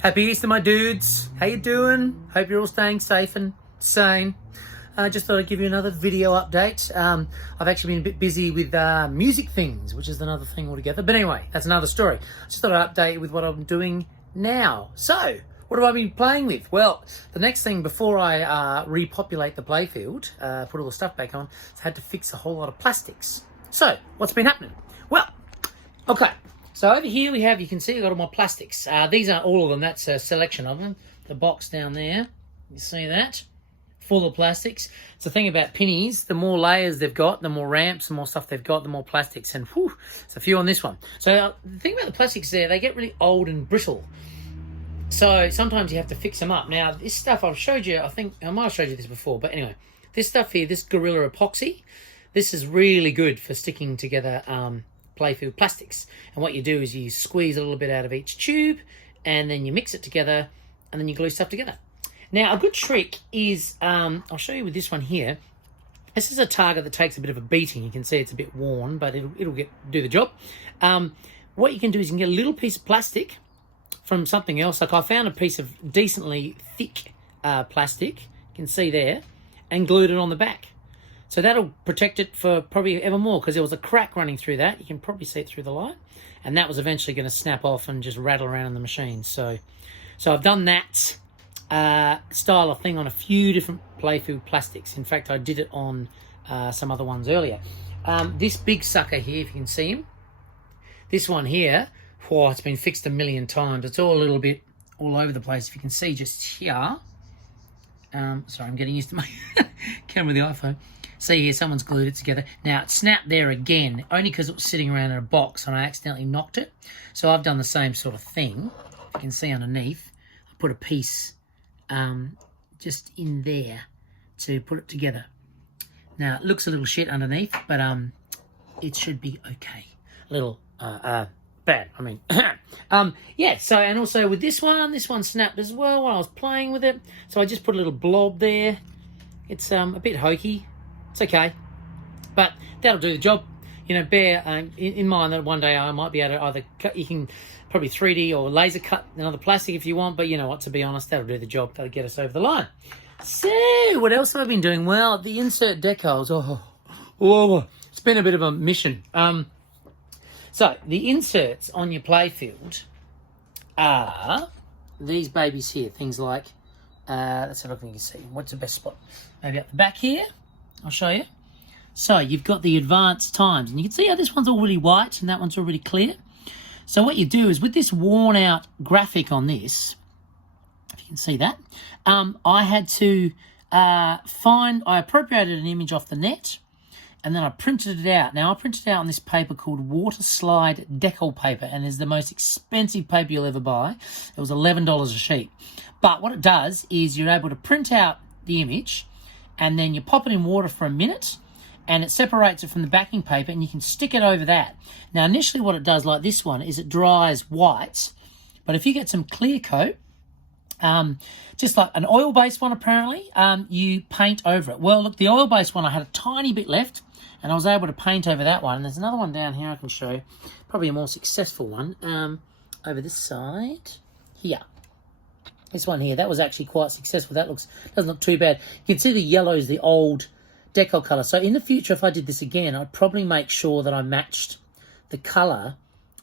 Happy Easter, my dudes. How you doing? Hope you're all staying safe and sane. Just thought I'd give you another video update. I've actually been a bit busy with music things, which is another thing altogether. But anyway, that's another story. Just thought I'd update you with what I'm doing now. So, what have I been playing with? Well, the next thing before I repopulate the playfield, put all the stuff back on, is I had to fix a whole lot of plastics. So, what's been happening? Well, okay. So over here we have, you can see I've got all my plastics. These aren't all of them, that's a selection of them. The box down there, you see that? Full of plastics. It's the thing about pinnies, the more layers they've got, the more ramps, the more stuff they've got, the more plastics. And whew, there's a few on this one. So the thing about the plastics there, they get really old and brittle. So sometimes you have to fix them up. Now this stuff I've showed you, I think, I might have showed you this before, but anyway. This stuff here, this Gorilla Epoxy, this is really good for sticking together Playfield plastics. And what you do is you squeeze a little bit out of each tube and then you mix it together and then you glue stuff together. Now a good trick is, I'll show you with this one here. This is a target that takes a bit of a beating. You can see it's a bit worn, but it'll do the job. What you can do is you can get a little piece of plastic from something else. Like I found a piece of decently thick plastic, you can see there, and glued it on the back. So that'll protect it for probably ever more, because there was a crack running through that. You can probably see it through the light. And that was eventually going to snap off and just rattle around in the machine. So I've done that style of thing on a few different Playfield plastics. In fact, I did it on some other ones earlier. This big sucker here, if you can see him. This one here, oh, it's been fixed a million times. It's all a little bit all over the place. If you can see just here. Sorry, I'm getting used to my camera with the iPhone. See here, someone's glued it together. Now, it snapped there again, only because it was sitting around in a box and I accidentally knocked it. So I've done the same sort of thing. If you can see underneath, I put a piece just in there to put it together. Now, it looks a little shit underneath, but it should be okay. A little bad, I mean. Yeah, so, and also with this one snapped as well while I was playing with it. So I just put a little blob there. It's a bit hokey. It's okay, but that'll do the job. You know, bear in mind that one day I might be able to either cut, you can probably 3D or laser cut another plastic if you want, but you know what, to be honest, that'll do the job. That'll get us over the line. So, what else have I been doing? Well, the insert decals, it's been a bit of a mission. So, the inserts on your playfield are these babies here. Things like, let's have a look if you can see. What's the best spot? Maybe up the back here. I'll show you. So, you've got the advanced times. And you can see how this one's already white and that one's already clear. So, what you do is with this worn out graphic on this, if you can see that, I had to I appropriated an image off the net and then I printed it out. Now, I printed it out on this paper called Water Slide Decal paper, and it's the most expensive paper you'll ever buy. It was $11 a sheet. But what it does is you're able to print out the image and then you pop it in water for a minute and it separates it from the backing paper and you can stick it over that. Now, initially what it does, like this one, is it dries white. But if you get some clear coat, just like an oil-based one apparently, you paint over it. Well, look, the oil-based one, I had a tiny bit left and I was able to paint over that one. And there's another one down here I can show you, probably a more successful one, over this side here. This one here, that was actually quite successful. That doesn't look too bad. You can see the yellow is the old decal colour. So in the future, if I did this again, I'd probably make sure that I matched the colour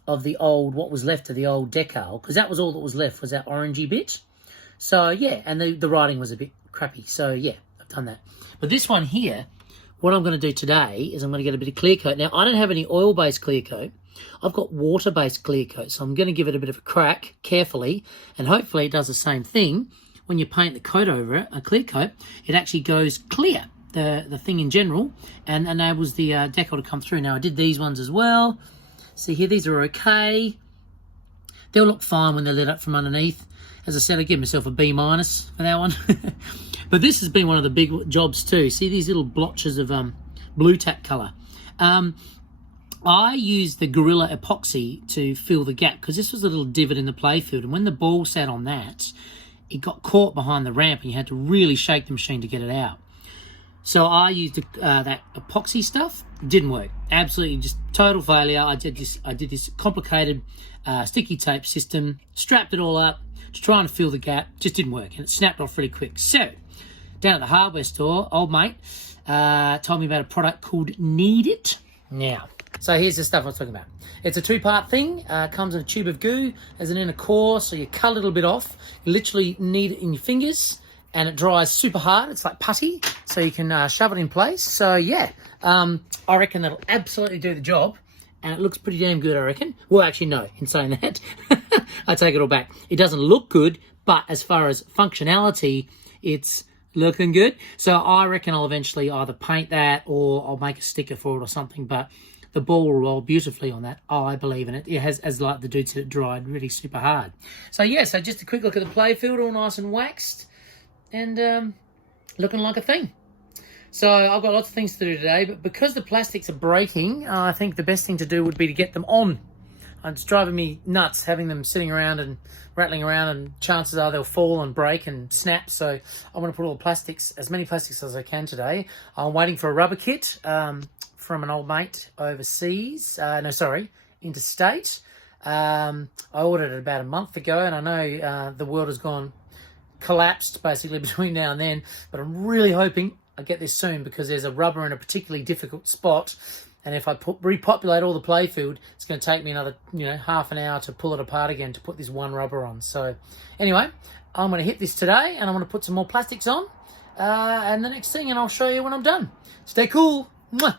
of the old, what was left of the old decal, because that was all that was left, was that orangey bit. So yeah, and the writing was a bit crappy. So yeah, I've done that. But this one here, what I'm going to do today is I'm going to get a bit of clear coat. Now, I don't have any oil-based clear coat. I've got water-based clear coat, so I'm going to give it a bit of a crack carefully, and hopefully it does the same thing. When you paint the coat over it, a clear coat, it actually goes clear, the thing in general, and enables the decal to come through. Now, I did these ones as well. See here, these are okay. They'll look fine when they're lit up from underneath. As I said, I give myself a B- for that one. But this has been one of the big jobs too. See these little blotches of blue tack colour. I used the Gorilla Epoxy to fill the gap because this was a little divot in the playfield, and when the ball sat on that, it got caught behind the ramp and you had to really shake the machine to get it out. So I used that epoxy stuff. It didn't work. Absolutely just total failure. I did this complicated sticky tape system, strapped it all up, to try and fill the gap. Just didn't work, and it snapped off really quick. So, down at the hardware store, old mate told me about a product called Need It. Now, so here's the stuff I was talking about. It's a 2-part thing. Comes in a tube of goo as an inner core, so you cut a little bit off. You literally knead it in your fingers, and it dries super hard. It's like putty, so you can shove it in place. So yeah, I reckon that'll absolutely do the job, and it looks pretty damn good, I reckon. Well, actually, no, in saying that, I take it all back. It doesn't look good, but as far as functionality, it's looking good. So I reckon I'll eventually either paint that or I'll make a sticker for it or something, but the ball will roll beautifully on that. I believe in it. It has, as like the dude said, it dried really super hard. So yeah, so just a quick look at the Playfield, all nice and waxed, and looking like a thing. So I've got lots of things to do today, but because the plastics are breaking, I think the best thing to do would be to get them on. It's driving me nuts having them sitting around and rattling around, and chances are they'll fall and break and snap. So I want to put all the plastics, as many plastics as I can today. I'm waiting for a rubber kit from an old mate overseas. Interstate. I ordered it about a month ago, and I know the world has gone collapsed basically between now and then, but I'm really hoping I get this soon, because there's a rubber in a particularly difficult spot, and if I repopulate all the Playfield, it's going to take me another half an hour to pull it apart again to put this one rubber on. So anyway, I'm going to hit this today, and I'm going to put some more plastics on, and the next thing, and I'll show you when I'm done. Stay cool. Mwah.